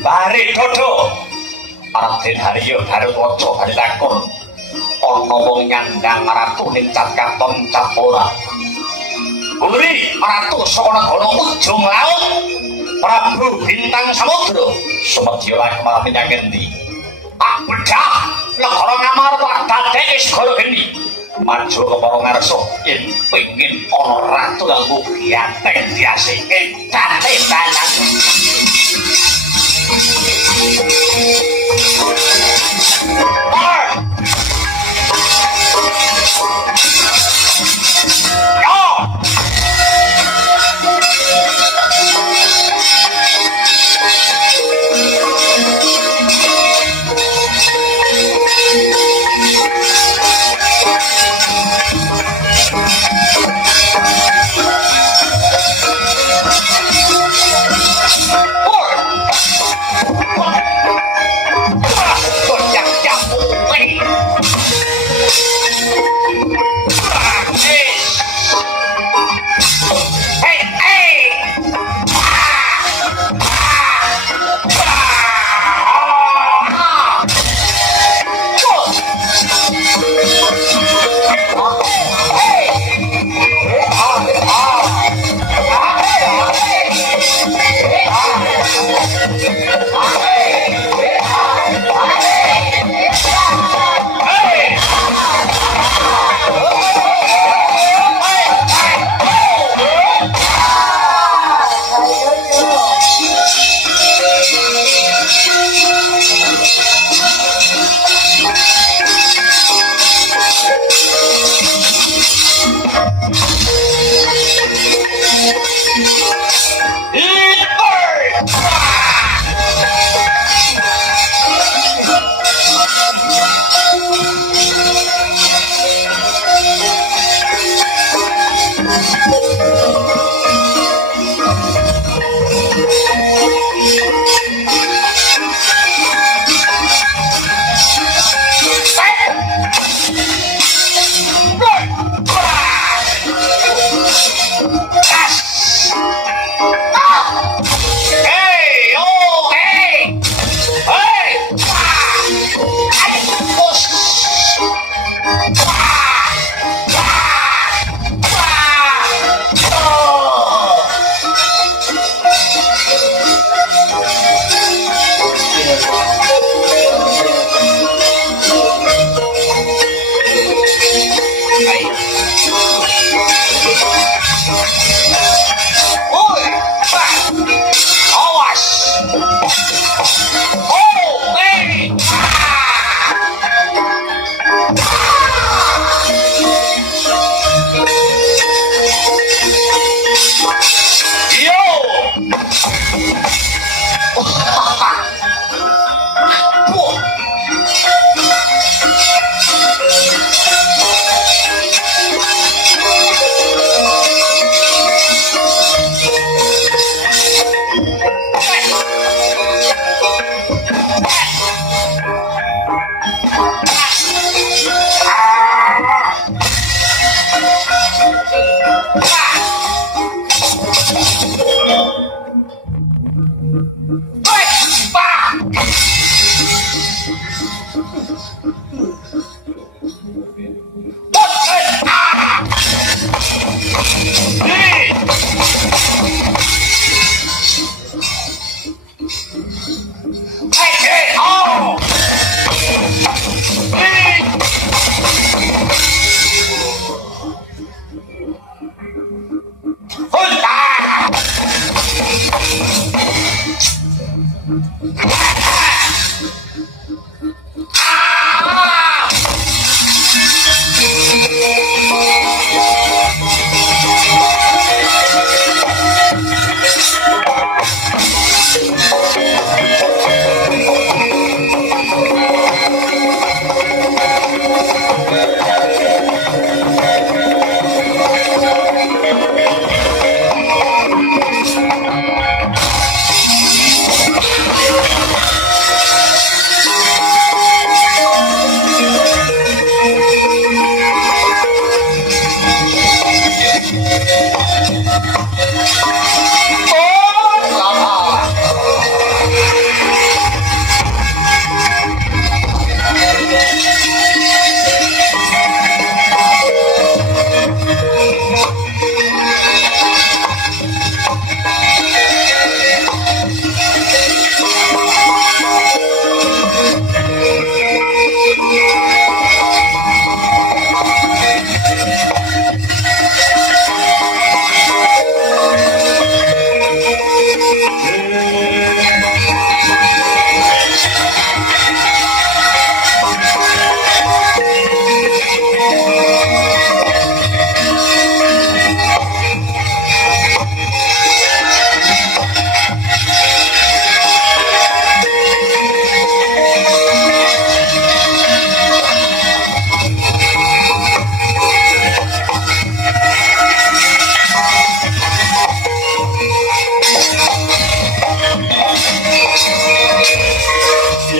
Bari dodo. Raden Haryo Darutwaca badhe takon. Ana wong nyandang ratu ning Cakaton Capora. Uri ratu saka negara ujung laut. Prabu Bintang Samudra. Sumedya lakma menyang endi? Tak bedah negara Ngamarta dadeke segara geni. Maju ke para ngarsa yen pengin ana ratu kanggo giyateng diasike date tanang.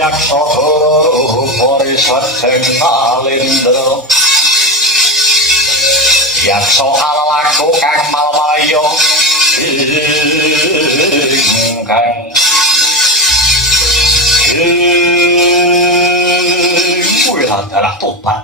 yaksa pori sajeng nalindra yaksa alaku kang malaya kang kuwi adalah tobat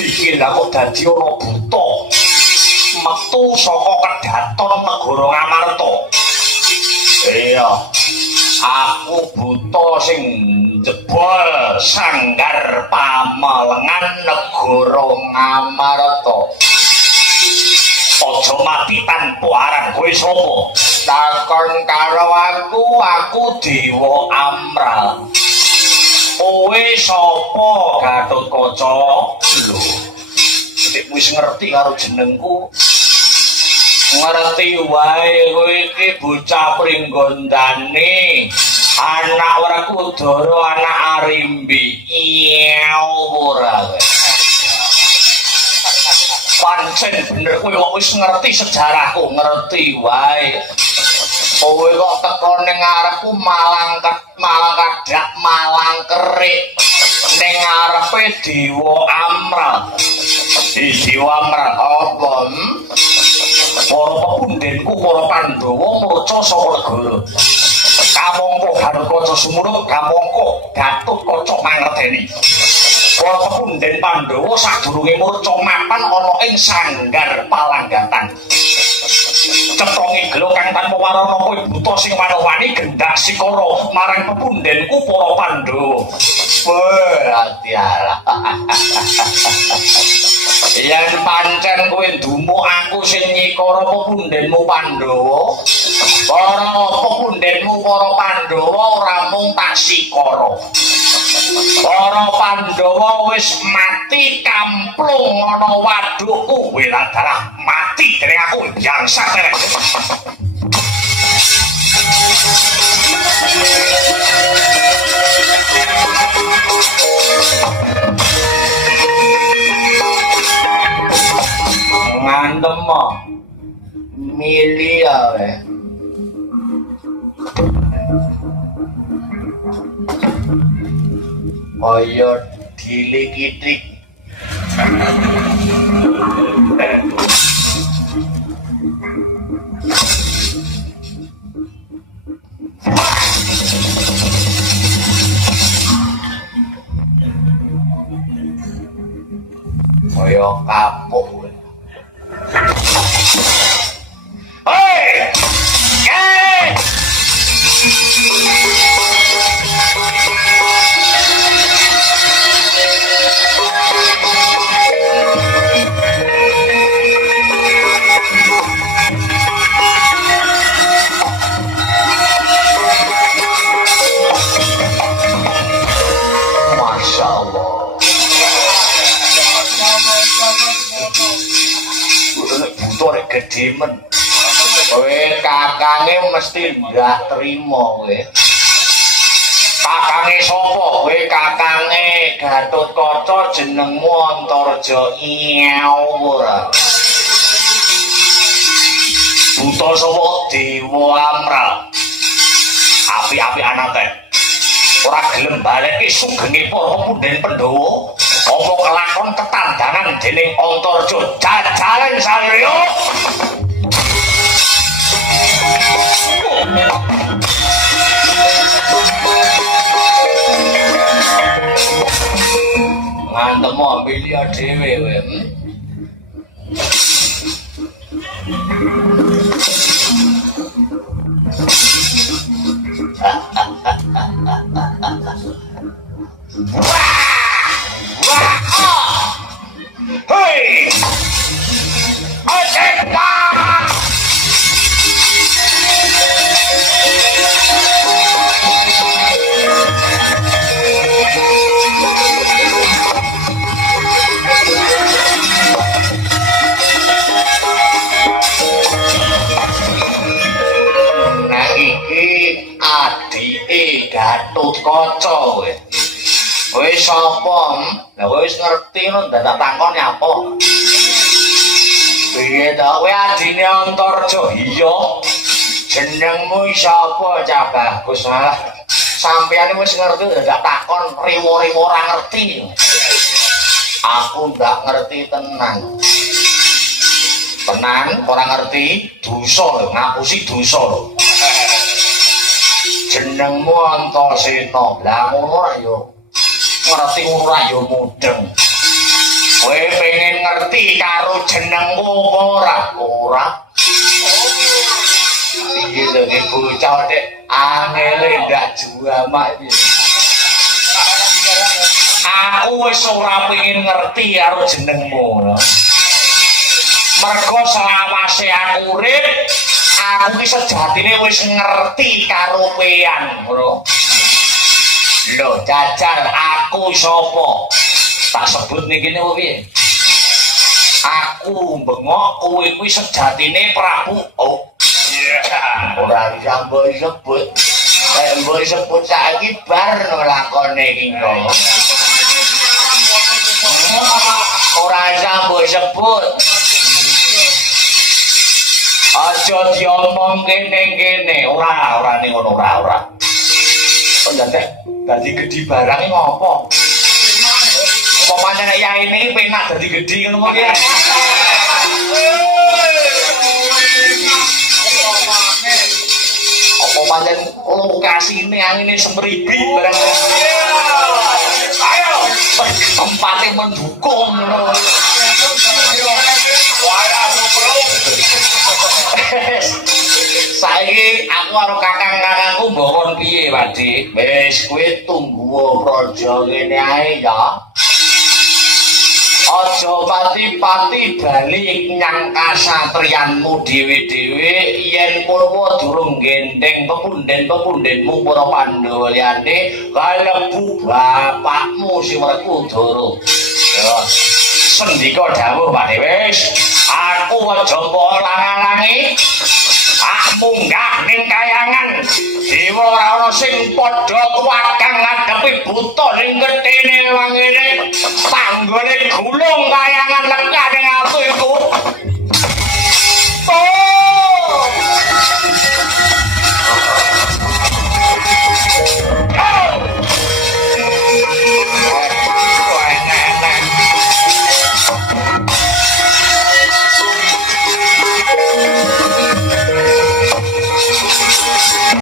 iki lha kok dadi ana buta metu saka kedaton negara Ngamarta iya aku buta sing jebol sanggar pamelengan negara Ngamarta aja mati tanpa aran kowe sapa takon karo aku Dewa Amral kowe sapa Gatotkaca lho nek wis ngerti karo jenengku ngerti wae kowe iki bocah pringgondane anak Werkudara anak Arimbi iya ora pancen bener kowe kok wis ngerti sejarahku ngerti wae kowe kok teko ning ngarepku malang kadak malang kerik ning ngarepe Dewa Amral Dewa Amral apa para pepundhenku para Pandhawa murca saka negara kamangka Gatotkaca sumurut kamangka Gatotkaca mangerteni para pepundhen Pandhawa sadurunge murca mapan ana ing sanggar palanggatan cetonge gelo kang tanpa warana kowe buta sing wanowani gendak sikara marang pepundhenku para Pandhawa hati-hati yen pancen kowe ndumuk aku sing nyikara pepundhenmu Pandhawa para pepundhenmu para Pandhawa ora mung tak sikara para Pandhawa wis mati kamplung ana wadukku kowe adalah mati dening aku bangsa terek ngantem milih ae kaya dilik-itik kaya kapuk hei Masya Allah butuh gede men kowe kakange mesti nggak terima kowe kakange sapa kowe kakange Gatotkaca jenengmu Antarja iya ora buta sapa Dewa Amral api-api anate ora gelem baleke sugenge para pepundhen Pandhawa apa kelakon ketandangan dening Antarja jajalan Sanriya ngantem milih dhewe kowe hei Gatotkaca kowe. Kowe sapa? Lah kowe wis ngerti ngono ndak takon apa? Piye ta kowe adine Antarja? Iya. Jenengmu sapa cah bagus malah sampeyan wis ngerti gak takon riwo-riwo ora ngerti. Aku ndak ngerti tenan. Tenan ora ngerti dosa lho, ngapusi dosa lho. Jenengmu Antasena. Lah ngono ora yo. Ngerti ngono ora yo mudeng. Kowe pengen ngerti karo jenengmu ora? Ora. Iki lho iki bocah dek angele ndak juamak iki. Aku wis ora pengen ngerti karo jenengmu. Mergo selawase aku urip, aku iki sejatine wis ngerti karo kowean, Bro. Lho, jajar aku sapa? Tak sebut niki niku piye? Aku bengok kowe kuwi sejatine Prabu. Oh. Ora bisa mbok sebut. Mbok sebut saiki bar lakone iki kok. Ora bisa mbok sebut. Aja diomong kene-kene. Ora ning ngono ora. Kok dadi gedhi barang iki ngopo? Apa pancen ya ini penak dadi gedhi ngono iki. Apa pancen lokasine angine semribi barang. Ayo, tempatnya mendukung. Saiki aku karo kakang-kakangku mbokon piye, Pak Dik? Wis kowe tunggu praja kene ae ya. Aja pati-pati bali nyang kasatriyanmu dhewe-dhewe yen Purwa durung gendeng pepunden-pepundenmu para Pandhawa liyane kalebu bapakmu sing Werkudara. Ya. Sendika dawuh Pak wis aku aja mbok lang-langi. Munggah ning kayangan dewa ora ana sing padha kuwatang ngadepi buta ning gethene wangene panggone gulung kayangan